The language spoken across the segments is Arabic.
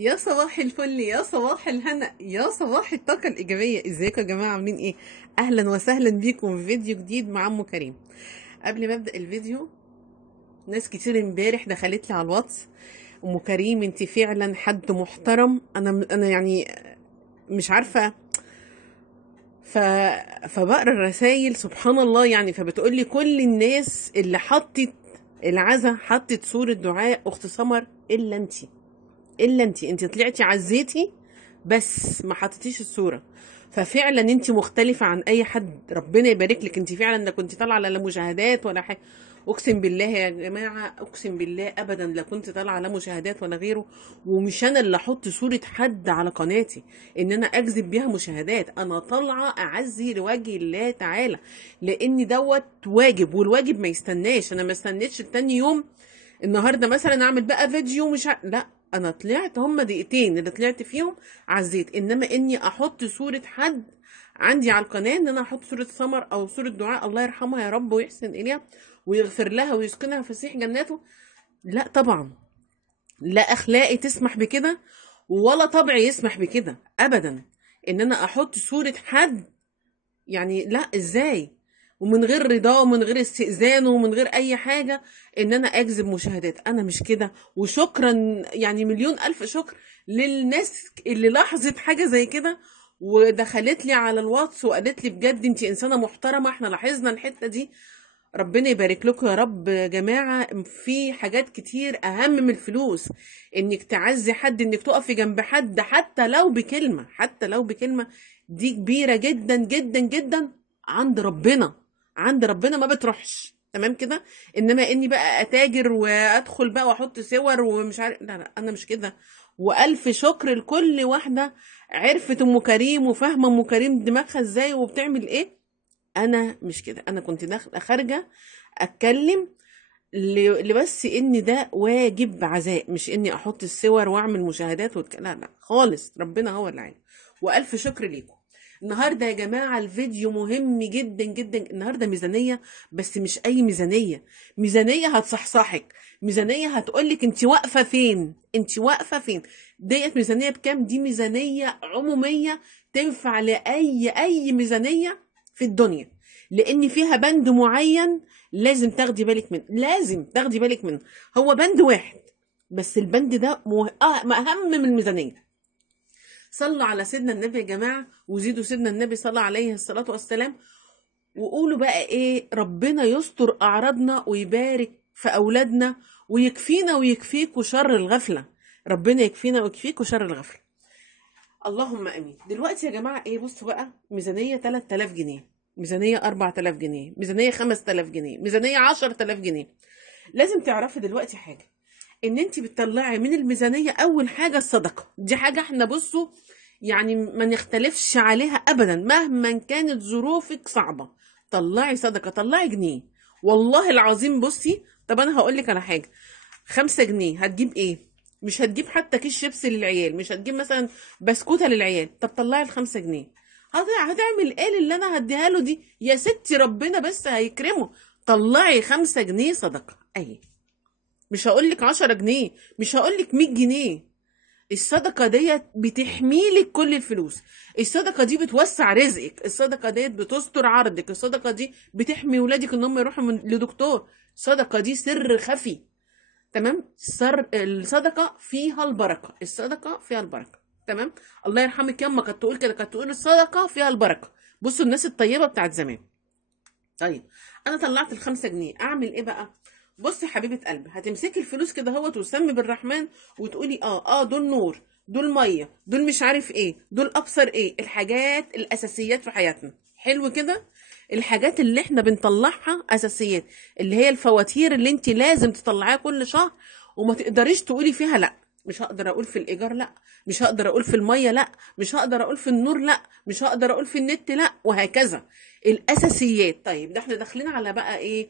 يا صباح الفل، يا صباح الهنا، يا صباح الطاقة الإيجابية. ازيكم يا جماعة؟ عاملين ايه؟ أهلا وسهلا بيكم في فيديو جديد مع أم كريم. قبل ما أبدأ الفيديو، ناس كتير امبارح دخلت لي على الواتس: أم كريم انت فعلا حد محترم. أنا يعني مش عارفة. ف... فبقرا الرسايل سبحان الله، يعني فبتقول لي كل الناس اللي حطت العزا حطت صورة دعاء أخت سمر إلا انتي. انت طلعتي عزيتي بس ما حطيتيش الصوره. ففعلا انت مختلفه عن اي حد، ربنا يبارك لك. انت فعلا لا كنت طالعه لا مشاهدات ولا حاجه. اقسم بالله يا جماعه، اقسم بالله ابدا لا كنت طالعه لا مشاهدات ولا غيره. ومش انا اللي احط صوره حد على قناتي ان انا اجذب بيها مشاهدات. انا طالعه اعزي لوجه الله تعالى، لان دوت واجب، والواجب ما يستناش. انا ما استنيتش تاني يوم النهارده مثلا اعمل بقى فيديو لا، انا طلعت هما دقيقتين اللي طلعت فيهم عزيت. انما اني احط صورة حد عندي على القناة، ان انا احط صورة سمر او صورة دعاء الله يرحمها يا رب ويحسن اليها ويغفر لها ويسكنها فسيح جناته، لا طبعا. لا اخلاقي تسمح بكده ولا طبعي يسمح بكده ابدا، ان انا احط صورة حد. يعني لا، ازاي؟ ومن غير رضاه ومن غير استئذانه ومن غير اي حاجه ان انا اجذب مشاهدات. انا مش كده. وشكرا، يعني مليون الف شكر للناس اللي لاحظت حاجه زي كده ودخلت لي على الواتس وقالت لي بجد انت انسانه محترمه، احنا لاحظنا الحته دي. ربنا يبارك لكم يا رب يا جماعه. في حاجات كتير اهم من الفلوس، انك تعزي حد، انك تقفي جنب حد حتى لو بكلمه، حتى لو بكلمه. دي كبيره جدا جدا جدا عند ربنا. عند ربنا ما بتروحش تمام كده. انما اني بقى اتاجر وادخل بقى واحط صور ومش عارف، لا لا، انا مش كده. والف شكر لكل واحده عرفت ام كريم وفاهمه ام كريم دماغها ازاي وبتعمل ايه. انا مش كده. انا كنت داخله خارجه اتكلم لبس ان ده واجب عزاء، مش اني احط الصور واعمل مشاهدات لا لا خالص، ربنا هو اللي عارف. والف شكر ليكم. النهارده يا جماعه الفيديو مهم جدا جدا. النهارده ميزانيه، بس مش اي ميزانيه. ميزانيه هتصحصحك، ميزانيه هتقولك انت واقفه فين، انت واقفه فين. ديت ميزانيه بكام؟ دي ميزانيه عموميه تنفع لاي ميزانيه في الدنيا، لان فيها بند معين لازم تاخدي بالك منه، لازم تاخدي بالك منه. هو بند واحد بس البند ده اهم من الميزانيه. صلوا على سيدنا النبي يا جماعه، وزيدوا سيدنا النبي صلى عليه الصلاه والسلام. وقولوا بقى ايه: ربنا يستر اعراضنا ويبارك في اولادنا ويكفينا ويكفيكوا شر الغفله. ربنا يكفينا ويكفيكوا شر الغفله، اللهم امين. دلوقتي يا جماعه ايه؟ بصوا بقى: ميزانيه 3000 جنيه، ميزانيه 4000 جنيه، ميزانيه 5000 جنيه، ميزانيه 10000 جنيه. لازم تعرفي دلوقتي حاجه: ان انت بتطلعي من الميزانيه اول حاجه الصدقه. دي حاجه احنا بصوا يعني ما نختلفش عليها ابدا مهما كانت ظروفك صعبه. طلعي صدقه، طلعي جنيه والله العظيم. بصي، طب انا هقول لك على حاجه: 5 جنيه هتجيب ايه؟ مش هتجيب حتى كيس شيبسي للعيال، مش هتجيب مثلا بسكوته للعيال. طب طلعي ال5 جنيه، هتعمل ايه اللي انا هديها له دي يا ستي؟ ربنا بس هيكرمه. طلعي 5 جنيه صدقه اهي. مش هقولك 10 جنيه، مش هقولك 100 جنيه. الصدقة ديت بتحميلك كل الفلوس. الصدقة دي بتوسع رزقك. الصدقة ديت بتستر عرضك. الصدقة دي بتحمي ولادك ان هم يروحوا لدكتور. الصدقة دي سر خفي. تمام. الصدقة فيها البركة، الصدقة فيها البركة. تمام. الله يرحمك ياما كانت تقول كده، كانت تقول الصدقة فيها البركة. بصوا الناس الطيبة بتاعت زمان. طيب انا طلعت ال5 جنيه، اعمل ايه بقى؟ بصي حبيبه قلبي، هتمسكي الفلوس كده هو وتسمي بالرحمن وتقولي دول نور، دول ميه، دول مش عارف ايه، دول ابصر ايه. الحاجات الاساسيات في حياتنا، حلو كده. الحاجات اللي احنا بنطلعها اساسيات، اللي هي الفواتير اللي انت لازم تطلعيها كل شهر وما تقدريش تقولي فيها لا. مش هقدر اقول في الايجار لا، مش هقدر اقول في الميه لا، مش هقدر اقول في النور لا، مش هقدر اقول في النت لا، وهكذا. الاساسيات. طيب ده احنا داخلين على بقى ايه؟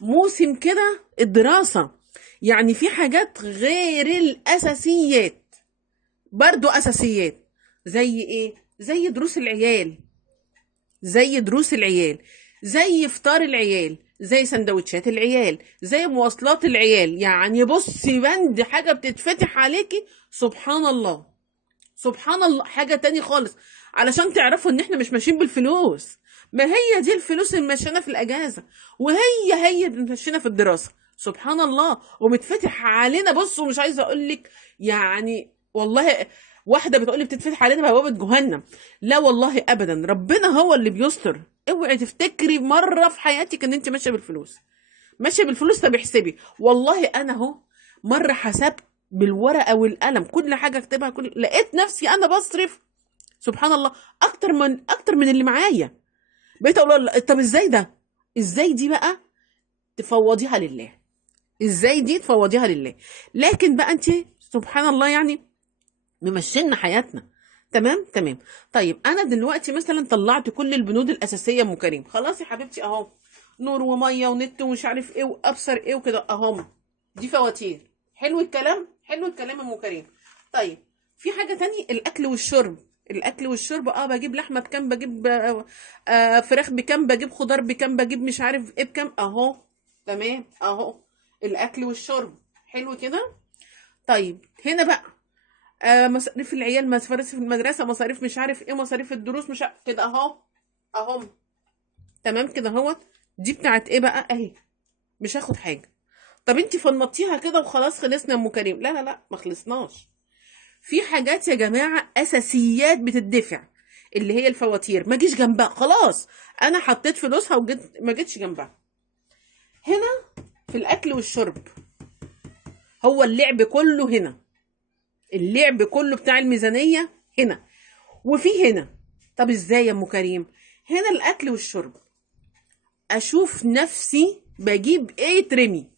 موسم كده الدراسة. يعني في حاجات غير الاساسيات برضو اساسيات. زي ايه؟ زي دروس العيال، زي دروس العيال، زي فطار العيال، زي سندوتشات العيال، زي مواصلات العيال. يعني بصي بند حاجة بتتفتح عليكي سبحان الله، سبحان الله، حاجة تاني خالص. علشان تعرفوا ان احنا مش ماشيين بالفلوس، ما هي دي الفلوس اللي ماشينا في الاجازة، وهي ماشينا في الدراسة. سبحان الله، ومتفتح علينا. بصوا مش عايزة اقول لك يعني والله، واحدة بتقولي بتتفتح علينا بوابة جهنم. لا والله ابدا، ربنا هو اللي بيستر. اوعي تفتكري مرة في حياتك ان انت ماشية بالفلوس. ماشية بالفلوس، طب احسبي. والله انا اهو مرة حسبت بالورقة والقلم كل حاجة اكتبها، لقيت نفسي انا بصرف سبحان الله اكتر من اللي معايا. بقيت اقول له طب ازاي ده؟ ازاي دي بقى تفوضيها لله؟ ازاي دي تفوضيها لله؟ لكن بقى انت سبحان الله يعني ممشينا حياتنا. تمام تمام. طيب انا دلوقتي مثلا طلعت كل البنود الاساسيه ام كريم، خلاص يا حبيبتي اهو، نور وميه ونت ومش عارف ايه وابصر ايه وكده اهو، دي فواتير. حلو الكلام، حلو الكلام ام كريم. طيب في حاجه تاني، الاكل والشرب. الاكل والشرب بجيب لحمه بكام، بجيب فراخ بكام، بجيب خضار بكام، بجيب مش عارف ايه بكام اهو. تمام اهو الاكل والشرب. حلو كده. طيب هنا بقى مصاريف العيال، مصاريف المدرسه، مصاريف مش عارف ايه، مصاريف الدروس، مش كده اهو اهو. تمام كده اهو. دي بتاعت ايه بقى اهي، مش هاخد حاجه. طب انت فنطيها كده وخلاص خلصنا يا ام كريم؟ لا لا لا، ما خلصناش. في حاجات يا جماعه اساسيات بتدفع، اللي هي الفواتير، ما جيش جنبها خلاص. انا حطيت فلوسها ما جيتش جنبها. هنا في الاكل والشرب هو اللعب كله هنا، اللعب كله بتاع الميزانيه هنا وفي هنا. طب ازاي يا ام كريم؟ هنا الاكل والشرب اشوف نفسي بجيب ايه ترمي.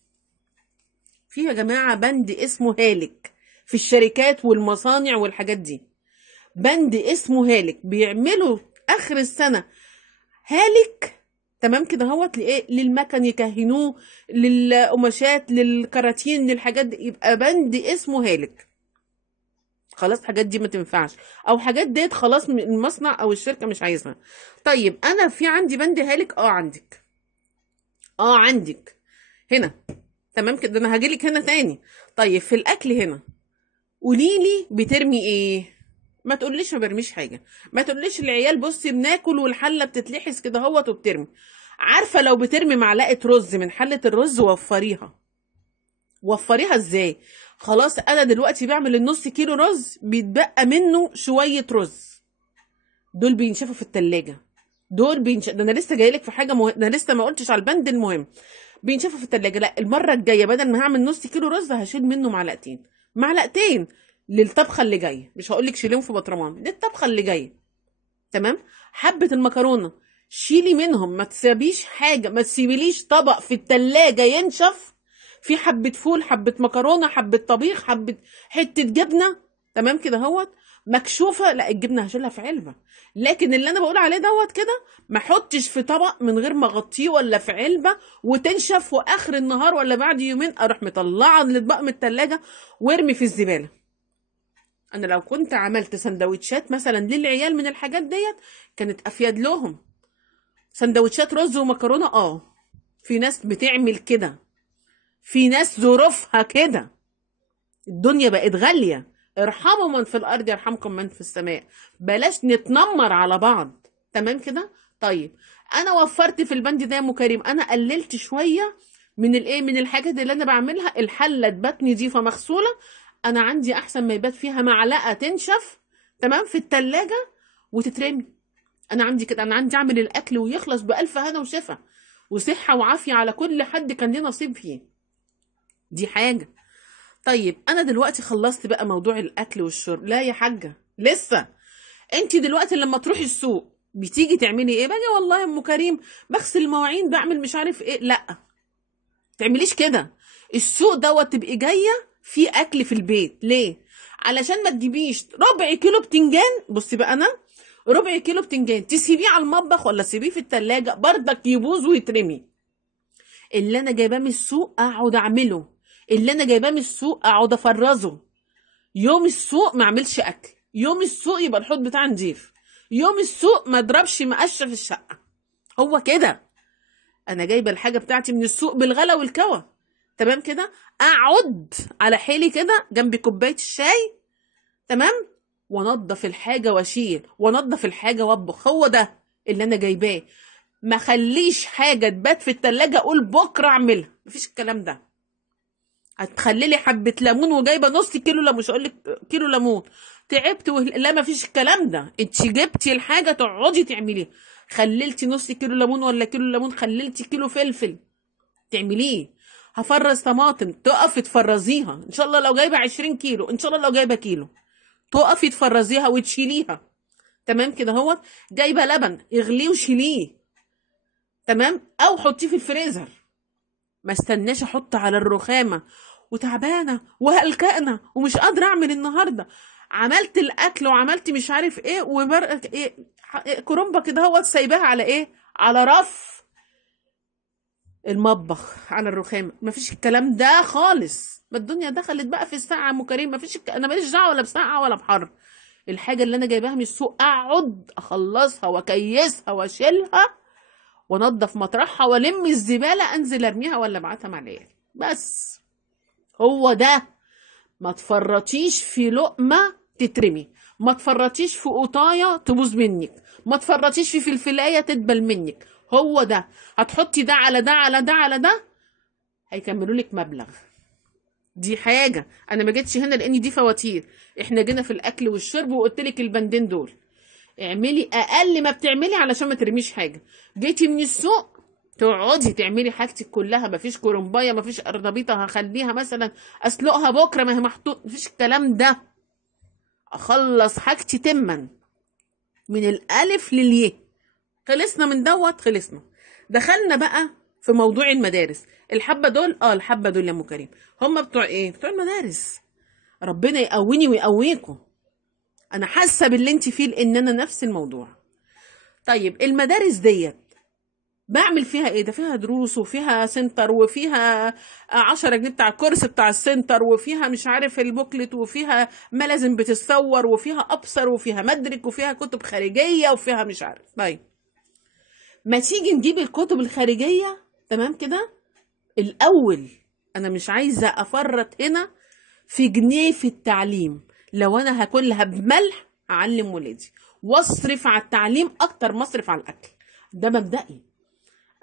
في يا جماعه بند اسمه هالك في الشركات والمصانع والحاجات دي، بند اسمه هالك بيعملوا اخر السنه هالك. تمام كده اهوت لايه؟ للمكن يكهنوه، للقماشات، للكراتين، للحاجات دي، يبقى بند اسمه هالك. خلاص الحاجات دي ما تنفعش، او حاجات ديت خلاص المصنع او الشركه مش عايزها. طيب انا في عندي بند هالك، عندك، عندك هنا. تمام كده، انا هجيلك هنا تاني. طيب في الاكل هنا قوليلي بترمي ايه؟ ما تقوليش ما برميش حاجه، ما تقوليش العيال بصي بناكل والحله بتتلحس كده اهوت وبترمي. عارفه لو بترمي معلقه رز من حله الرز وفريها. وفريها ازاي؟ خلاص انا دلوقتي بعمل النص كيلو رز، بيتبقى منه شويه رز، دول بينشفوا في التلاجة. ده انا لسه جايلك في حاجه ده انا لسه ما قلتش على البند المهم. بينشفوا في التلاجة. لا المره الجايه بدل ما هعمل نص كيلو رز هشيل منه معلقتين، معلقتين للطبخه اللي جايه. مش هقول لك شيليهم في بطرمان، للطبخه اللي جايه. تمام. حبه المكرونه شيلي منهم، ما تسيبيش حاجه، ما تسيبيليش طبق في التلاجة ينشف في حبه فول، حبه مكرونه، حبه طبيخ، حته جبنه. تمام كده اهوت مكشوفه، لا الجبنه هشيلها في علبه. لكن اللي انا بقول عليه دوت كده ما احطش في طبق من غير ما اغطيه، ولا في علبه وتنشف، واخر النهار ولا بعد يومين اروح مطلعه الاطباق من التلاجة وارمي في الزباله. انا لو كنت عملت سندوتشات مثلا للعيال من الحاجات ديت كانت افيد لهم. سندوتشات رز ومكرونه، في ناس بتعمل كده، في ناس ظروفها كده. الدنيا بقت غاليه، ارحموا من في الارض يرحمكم من في السماء. بلاش نتنمر على بعض. تمام كده. طيب انا وفرت في البند ده يا ام كريم، انا قللت شويه من من الحاجات اللي انا بعملها. الحله تبات نضيفه مغسوله، انا عندي احسن ما يبات فيها معلقه تنشف تمام في التلاجة وتترمي. انا عندي كده، انا عندي اعمل الاكل ويخلص بالف هنا وشفا وصحه وعافيه على كل حد كان ليه نصيب فيه. دي حاجه. طيب انا دلوقتي خلصت بقى موضوع الاكل والشرب. لا يا حاجه لسه. انت دلوقتي لما تروحي السوق بتيجي تعملي ايه؟ باجي والله يا ام كريم بغسل المواعين، بعمل مش عارف ايه. لا تعمليش كده. السوق دوت تبقي جايه في اكل في البيت. ليه؟ علشان ما تجيبيش ربع كيلو بتنجان. بصي بقى انا ربع كيلو بتنجان تسيبيه على المطبخ ولا تسيبيه في التلاجة برضك يبوظ ويترمي. اللي انا جايباه من السوق اقعد اعمله، اللي انا جايباه من السوق اقعد افرزه. يوم السوق ما اعملش اكل، يوم السوق يبقى الحوض بتاع نضيف، يوم السوق ما اضربش مقشه في الشقه. هو كده. انا جايبه الحاجه بتاعتي من السوق بالغلا والكوى، تمام كده. اقعد على حيلي كده جنب كوبايه الشاي، تمام، وانضف الحاجه واشيل وانضف الحاجه واطبخ. هو ده اللي انا جايباه. ما خليش حاجه تبات في التلاجة اقول بكره اعملها، مفيش الكلام ده. هتخلي حبه ليمون وجايبه نص كيلو ليمون، مش هقول لك كيلو ليمون، تعبت لا مفيش الكلام ده. انت جبتي الحاجه تقعدي تعمليها. خللتي نص كيلو ليمون ولا كيلو ليمون، خللتي كيلو فلفل تعمليه. هفرز طماطم، تقفي تفرزيها ان شاء الله. لو جايبه 20 كيلو، ان شاء الله لو جايبه كيلو تقفي تفرزيها وتشيليها، تمام كده. هو جايبه لبن، اغليه وشيليه، تمام، او حطيه في الفريزر. ما استناش احط على الرخامه وتعبانه وهلكانه ومش قادره اعمل النهارده، عملت الاكل وعملت مش عارف ايه ومرقه ايه كرنبه كده، هو سايباها على ايه، على رف المطبخ على الرخامه. مفيش الكلام ده خالص. ما الدنيا دخلت بقى في الساعه يا ام كريم، مفيش انا ماليش دعوه ولا بساعه ولا بحر. الحاجه اللي انا جايباها من السوق اقعد اخلصها واكيسها واشيلها وانضف مطرحها والم الزباله، انزل ارميها ولا ابعتها مع العيال. بس هو ده. ما تفرطيش في لقمه تترمي، ما تفرطيش في قطايه تبوظ منك، ما تفرطيش في فلفلايه تدبل منك. هو ده. هتحطي ده على ده على ده على ده، هيكملوا لك مبلغ. دي حاجه انا ما جيتش هنا لان دي فواتير، احنا جينا في الاكل والشرب وقلت لك البندين دول. اعملي اقل ما بتعملي علشان ما ترميش حاجه. جيتي من السوق تقعدي تعملي حاجتك كلها، مفيش كرنبايه مفيش قرنبيطه هخليها مثلا اسلقها بكره، ما هي محطوط، مفيش الكلام ده. اخلص حاجتي تما من الالف للياء. خلصنا من دوت، خلصنا. دخلنا بقى في موضوع المدارس. الحبه دول الحبه دول يا ام كريم هم بتوع ايه؟ بتوع المدارس. ربنا يقويني ويقويكم. انا حاسه باللي انت فيه لان انا نفس الموضوع. طيب المدارس ديت بعمل فيها ايه؟ ده فيها دروس وفيها سنتر وفيها 10 جنيه بتاع الكورس بتاع السنتر، وفيها مش عارف البوكلت، وفيها ملازم بتتصور، وفيها ابصر، وفيها مدرك، وفيها كتب خارجيه، وفيها مش عارف. طيب ما تيجي نجيب الكتب الخارجيه، تمام كده الاول. انا مش عايزه افرط هنا في جنيه في التعليم. لو انا هاكلها بملح اعلم ولادي واصرف على التعليم اكتر ما اصرف على الاكل. ده مبدئي.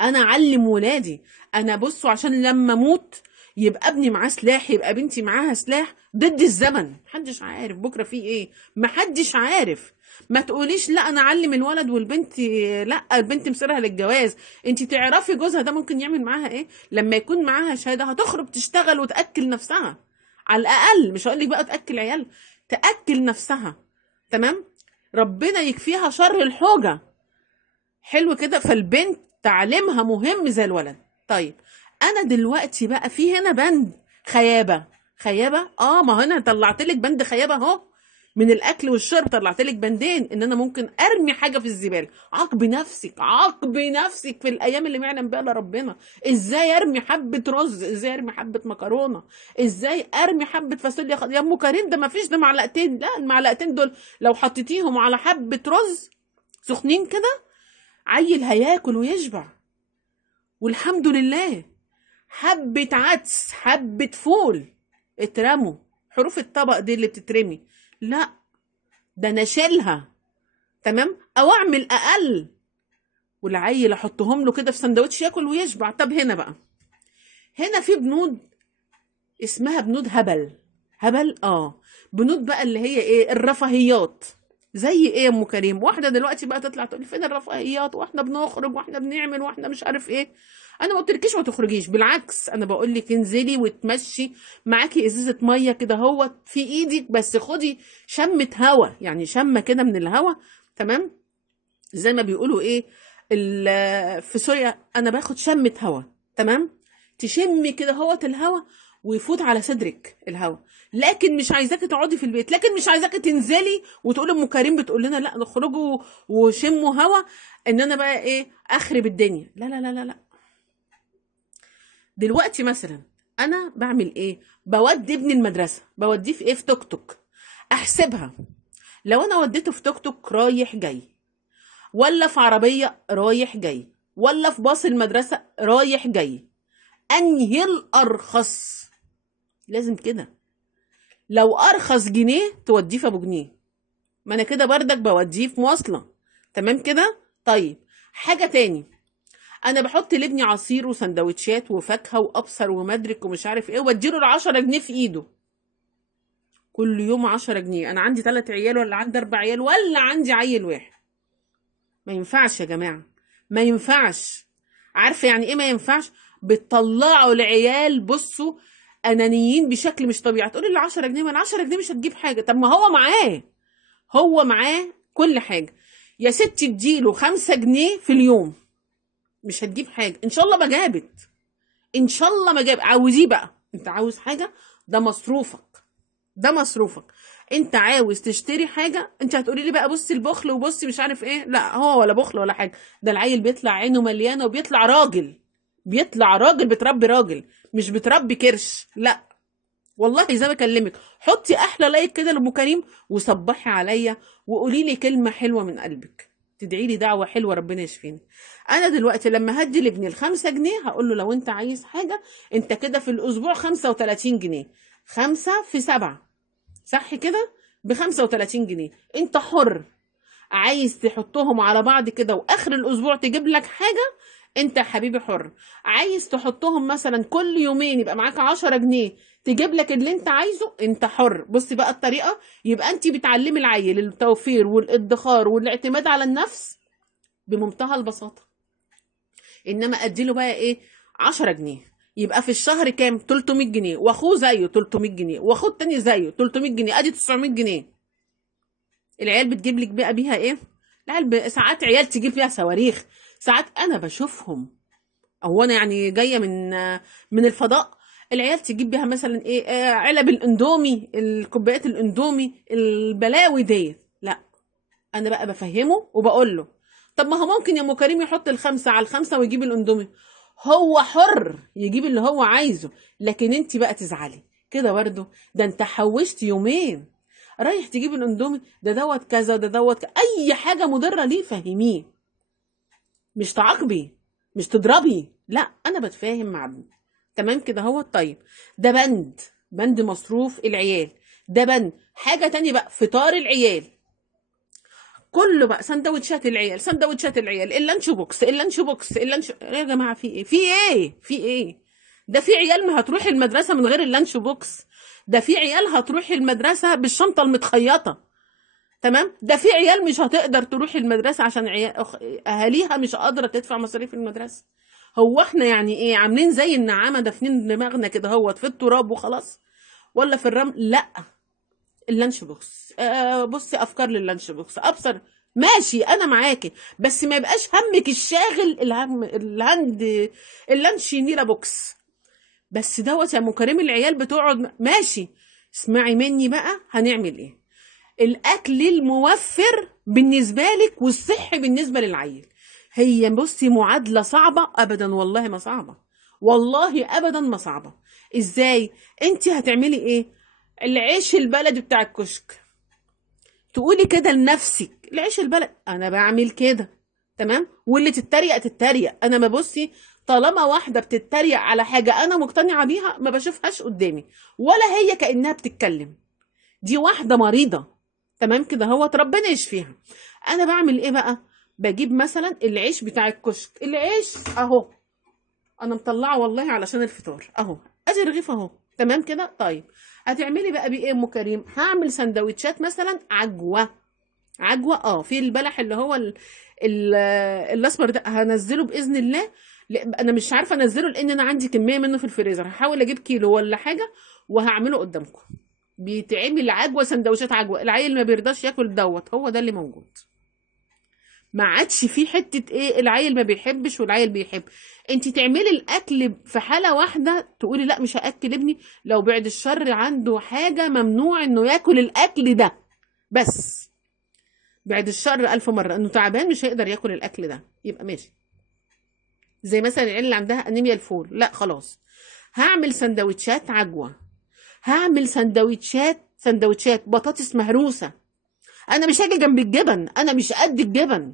انا اعلم ولادي. انا بصوا عشان لما اموت يبقى ابني معاه سلاح، يبقى بنتي معاها سلاح ضد الزمن. محدش عارف بكره فيه ايه، محدش عارف. ما تقوليش لا انا اعلم الولد والبنت، لا البنت مصيرها للجواز. انت تعرفي جوزها ده ممكن يعمل معاها ايه لما يكون معاها شهاده؟ هتخرج تشتغل وتاكل نفسها على الاقل، مش هقول لك بقى تاكل عيال، تاكل نفسها، تمام. ربنا يكفيها شر الحوجه. حلو كده. فالبنت تعليمها مهم زي الولد. طيب انا دلوقتي بقى في هنا بند خيابه. خيابه ما هنا طلعت لك بند خيابه اهو. من الاكل والشرب طلعت لك بندين ان انا ممكن ارمي حاجه في الزباله. عاقبي نفسك، عاقبي نفسك في الايام اللي ما يعلم بها الا ربنا. ازاي ارمي حبه رز؟ ازاي ارمي حبه مكرونه؟ ازاي ارمي حبه فاصوليا يا ام كريم ده ما فيش، ده معلقتين. لا المعلقتين دول لو حطيتيهم على حبه رز سخنين كده عيل هياكل ويشبع. والحمد لله. حبة عدس، حبة فول اترموا. حروف الطبق دي اللي بتترمي، لا ده انا اشيلها، تمام، او اعمل اقل والعيل احطهم له كده في سندوتش ياكل ويشبع. طب هنا بقى، هنا في بنود اسمها بنود هبل. هبل بنود بقى اللي هي ايه؟ الرفاهيات. زي ايه يا ام كريم؟ واحده دلوقتي بقى تطلع تقول فين الرفاهيات واحنا بنخرج واحنا بنعمل واحنا مش عارف ايه. انا ما قلتلكيش ما تخرجيش، بالعكس انا بقول لك انزلي وتمشي معاكي ازازه ميه كده هو في ايدك، بس خدي شمه هوا، يعني شمه كده من الهوا، تمام. زي ما بيقولوا ايه في سوريا، انا باخد شمه هوا، تمام. تشمي كده هوت الهوا ويفوت على صدرك الهوا. لكن مش عايزاكي تقعدي في البيت، لكن مش عايزاكي تنزلي وتقولي ام كريم بتقول لنا لا نخرجوا وشموا هوا ان انا بقى ايه اخرب الدنيا. لا لا لا لا لا. دلوقتي مثلا انا بعمل ايه؟ بودي ابني المدرسه، بوديه في ايه؟ في توك توك. احسبها لو انا وديته في توك توك رايح جاي، ولا في عربيه رايح جاي، ولا في باص المدرسه رايح جاي؟ انهي الارخص؟ لازم كده. لو ارخص جنيه توديه في ابو جنيه، ما انا كده بردك بوديه في مواصله. تمام كده. طيب حاجه تاني، انا بحط لابني عصير وسندوتشات وفاكهه وابصر ومدرك ومش عارف ايه، واديله ال10 جنيه في ايده كل يوم 10 جنيه. انا عندي 3 عيال ولا عندي 4 عيال ولا عندي عيل واحد؟ ما ينفعش يا جماعه، ما ينفعش. عارفه يعني ايه ما ينفعش؟ بتطلعوا العيال بصوا انانيين بشكل مش طبيعي. تقولي لي 10 جنيه، ما ال 10 جنيه مش هتجيب حاجه. طب ما هو معاه، هو معاه كل حاجه. يا ستي اديله 5 جنيه في اليوم، مش هتجيب حاجه. ان شاء الله ما جابت، ان شاء الله ما جاب. عاوزيه بقى، انت عاوز حاجه، ده مصروفك، ده مصروفك. انت عاوز تشتري حاجه، انت هتقولي لي بقى بصي البخل وبصي مش عارف ايه. لا، هو ولا بخل ولا حاجه. ده العيل بيطلع عينه مليانه وبيطلع راجل، بيطلع راجل، بتربي راجل مش بتربي كرش. لا والله زي ما بكلمك. حطي احلى لايك كده لام كريم وصبحي عليا وقولي لي كلمه حلوه من قلبك، تدعي لي دعوه حلوه ربنا يشفيني. انا دلوقتي لما هدي لابني ال5 جنيه هقول له لو انت عايز حاجه، انت كده في الاسبوع 35 جنيه، 5 في 7، صح كده؟ ب35 جنيه. انت حر، عايز تحطهم على بعض كده واخر الاسبوع تجيب لك حاجه، انت يا حبيبي حر. عايز تحطهم مثلا كل يومين يبقى معاك 10 جنيه تجيب لك اللي انت عايزه، انت حر. بصي بقى الطريقه، يبقى انت بتعلمي العيل التوفير والادخار والاعتماد على النفس بمنتهى البساطه. انما اديله بقى ايه؟ 10 جنيه، يبقى في الشهر كام؟ 300 جنيه، واخوه زيه 300 جنيه، واخوه التاني زيه 300 جنيه، ادي 900 جنيه. العيال بتجيب لك بقى بيها ايه؟ العيال ساعات عيال تجيب فيها صواريخ، ساعات انا بشوفهم. او انا يعني جايه من الفضاء. العيال تجيب بيها مثلا ايه؟ علب الاندومي، الكوبايات الاندومي، البلاوي دي. لا، انا بقى بفهمه وبقول له طب ما هو ممكن يا ام كريم يحط ال5 على ال5 ويجيب الاندومي. هو حر يجيب اللي هو عايزه، لكن انت بقى تزعلي كده برضه. ده انت حوشت يومين رايح تجيب الاندومي، ده دوت كذا، ده دوت اي حاجه مضره ليه فهميه، مش تعاقبي، مش تضربي. لا، انا بتفاهم مع ابني. تمام كده. هو طيب ده بند مصروف العيال، ده بند. حاجه تانية بقى فطار العيال، كله بقى سندوتشات العيال، سندوتشات العيال، اللانش بوكس، اللانش بوكس، اللانش. يا جماعه في ايه؟ في ايه؟ في ايه؟ ده في عيال ما هتروح المدرسه من غير اللانش بوكس، ده في عيال هتروح المدرسه بالشنطه المتخيطه. تمام. ده في عيال مش هتقدر تروح المدرسه عشان اهاليها مش قادره تدفع مصاريف المدرسه. هو احنا يعني ايه؟ عاملين زي النعامه دافنين دماغنا كده هوت في التراب وخلاص، ولا في الرمل؟ لا، اللانش بوكس. بصي افكار لللانش بوكس ابصر، ماشي انا معاكي، بس ما يبقاش همك الشاغل اللانش نيله بوكس بس. دوت يا ام كريم العيال بتقعد ماشي. اسمعي مني بقى، هنعمل ايه؟ الاكل الموفر بالنسبه لك والصحي بالنسبه للعيل، هي بصي معادله صعبه؟ ابدا والله ما صعبه، والله ابدا ما صعبه. ازاي؟ انت هتعملي ايه؟ العيش البلدي بتاع الكشك، تقولي كده لنفسك العيش البلد انا بعمل كده. تمام. واللي تتريق تتريق، انا ما بصي طالما واحده بتتريق على حاجه انا مقتنعه بيها ما بشوفهاش قدامي، ولا هي كانها بتتكلم. دي واحده مريضه. تمام كده. هو ربنا يشفيها. انا بعمل ايه بقى؟ بجيب مثلا العيش بتاع الكشك، العيش اهو انا مطلعه والله علشان الفطار اهو، ادي رغيف اهو. تمام كده. طيب هتعملي بقى بايه يا ام كريم؟ هعمل سندوتشات مثلا عجوه. عجوه في البلح اللي هو ال الاسمر ده هنزله باذن الله. انا مش عارفه انزله لان انا عندي كميه منه في الفريزر، هحاول اجيب كيلو ولا حاجه وهعمله قدامكم. بيتعمل عجوه، سندوتشات عجوه. العيل ما بيرضاش ياكل دوت، هو ده اللي موجود. ما عادش في حته ايه العيل ما بيحبش والعيل بيحب. انت تعملي الاكل في حاله واحده تقولي لا مش هاكل ابني لو بعد الشر عنده حاجه ممنوع انه ياكل الاكل ده، بس بعد الشر 1000 مرة انه تعبان مش هيقدر ياكل الاكل ده، يبقى ماشي. زي مثلا العيال اللي عندها انيميا الفول، لا خلاص هعمل سندوتشات عجوه، هعمل سندوتشات بطاطس مهروسه. انا مش هاجي جنب الجبن، انا مش قد الجبن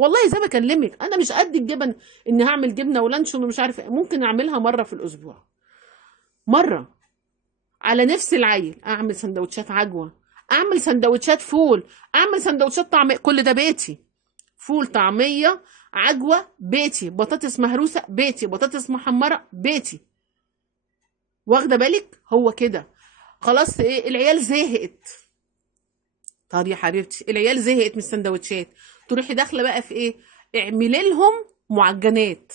والله زي ما اكلمك انا مش قد الجبن اني هعمل جبنه ولانشون ومش عارف ممكن اعملها مره في الاسبوع، مره على نفس العيل. اعمل سندوتشات عجوه، اعمل سندوتشات فول، اعمل سندوتشات طعميه، كل ده بيتي. فول، طعميه، عجوه بيتي، بطاطس مهروسه بيتي، بطاطس محمره بيتي. واخده بالك؟ هو كده. خلاص ايه، العيال زهقت. طب يا حبيبتي العيال زهقت من السندوتشات، تروحي داخله بقى في ايه؟ اعملي لهم معجنات.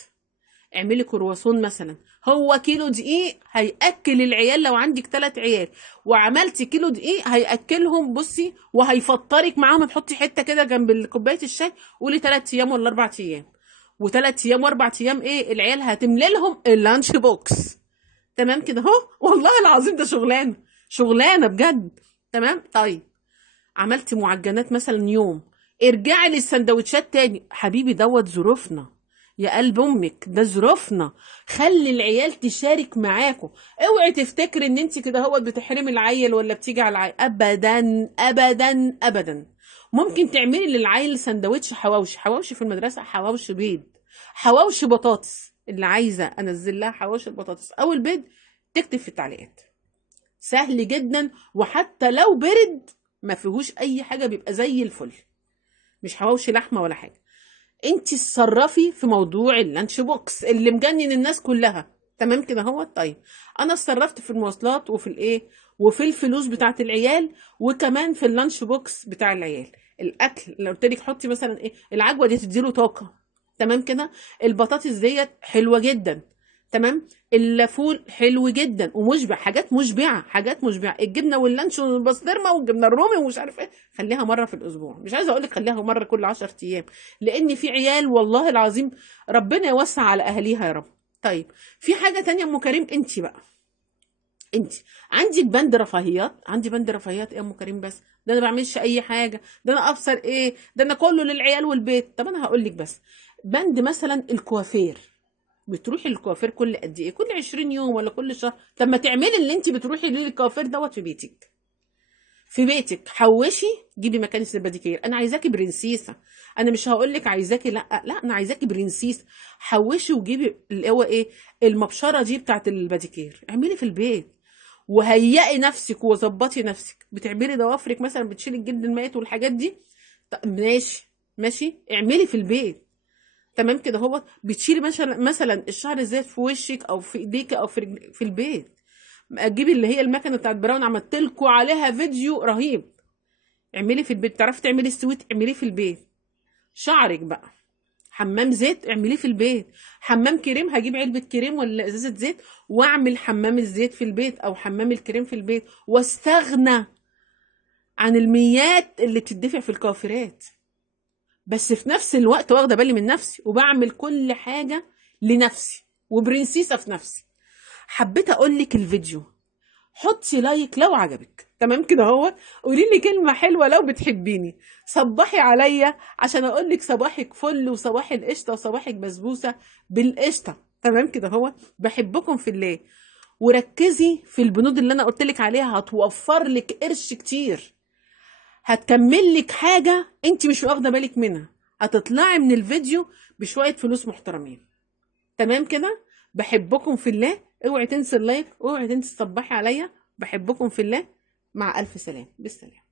اعملي كرواسون مثلا، هو كيلو دقيق هياكل العيال. لو عندك 3 عيال وعملتي كيلو دقيق هياكلهم، بصي، وهيفطرك معاهم. تحطي حته كده جنب كوبايه الشاي، قولي 3 ايام ولا 4 ايام، و3 ايام و4 ايام ايه، العيال هتملي لهم اللانش بوكس. تمام كده اهو. والله العظيم ده شغلانه، شغلانه بجد. تمام. طيب عملتي معجنات مثلا يوم، ارجعي للسندوتشات تاني. حبيبي دوت ظروفنا يا قلب امك، ده ظروفنا. خلي العيال تشارك معاكم. اوعي تفتكري ان انت كده هو بتحرمي العيل ولا بتيجي على العيل، ابدا ابدا ابدا. ممكن تعملي للعيل سندوتش حواوشي، حواوشي في المدرسه، حواوشي بيض، حواوشي بطاطس. اللي عايزه انزل لها حواوشي البطاطس او البيض تكتب في التعليقات. سهل جدا، وحتى لو برد ما فيهوش اي حاجه بيبقى زي الفل. مش حواوشي لحمه ولا حاجه. انت اتصرفي في موضوع اللانش بوكس اللي مجنن الناس كلها. تمام كده هو. طيب انا اتصرفت في المواصلات وفي الايه وفي الفلوس بتاعت العيال، وكمان في اللانش بوكس بتاع العيال. الاكل اللي قلت لك حطي مثلا ايه، العجوه دي تديله طاقه. تمام كده. البطاطس ديت حلوه جدا. تمام. الفول حلو جدا ومشبع، حاجات مشبعه، حاجات مشبعه. الجبنه واللانشون والبسطرمه والجبنه الرومي ومش عارف ايه، خليها مره في الاسبوع. مش عايزه اقول لك خليها مره كل 10 ايام، لان في عيال والله العظيم ربنا يوسع على اهاليها يا رب. طيب في حاجه تانية ام كريم، انت بقى انت عندك بند رفاهيات. عندي بند رفاهيات ايه يا ام كريم؟ بس ده انا ما بعملش اي حاجه، ده انا ابصر ايه، ده انا كله للعيال والبيت. طب انا هقول لك بس، بند مثلا الكوافير. بتروحي للكوافير كل قد ايه؟ كل 20 يوم ولا كل شهر؟ طب ما تعملي اللي انت بتروحي ليه للكوافير دوت في بيتك. في بيتك حوشي، جيبي مكانس الباديكير. انا عايزاكي برنسيسه، انا مش هقول لك عايزاكي لا لا، انا عايزاكي برنسيس. حوشي وجيبي اللي هو ايه، المبشره دي بتاعت الباديكير، اعملي في البيت. وهيئي نفسك وظبطي نفسك. بتعملي ضوافرك مثلا، بتشيلي الجلد الميت والحاجات دي، طب ماشي ماشي، اعملي في البيت. تمام كده. هو بتشيلي مثلا الشعر الزايد في وشك او في ايديك او في في البيت. اجيبي اللي هي المكنه بتاعت براون، عملت لكم عليها فيديو رهيب. اعملي في البيت. تعرفي تعملي السويت، اعمليه في البيت. شعرك بقى، حمام زيت اعمليه في البيت. حمام كريم، هجيب علبه كريم ولا ازازه زيت واعمل حمام الزيت في البيت او حمام الكريم في البيت، واستغنى عن الميات اللي بتدفع في الكافرات. بس في نفس الوقت واخده بالي من نفسي وبعمل كل حاجه لنفسي وبرنسيسه في نفسي. حبيت اقول لك الفيديو، حطي لايك لو عجبك. تمام كده هو. قولي لي كلمه حلوه لو بتحبيني. صبحي عليا عشان اقول لك صباحك فل وصباح القشطه وصباحك بسبوسه بالقشطه. تمام كده هو. بحبكم في الله. وركزي في البنود اللي انا قلت لك عليها، هتوفر لك قرش كتير. هتكمل لك حاجة انت مش واخدة بالك منها. هتطلعي من الفيديو بشوية فلوس محترمين. تمام كده. بحبكم في الله. اوعي تنسي اللايك، اوعي تنسي تصبحي عليا. بحبكم في الله. مع ألف سلام، بالسلام.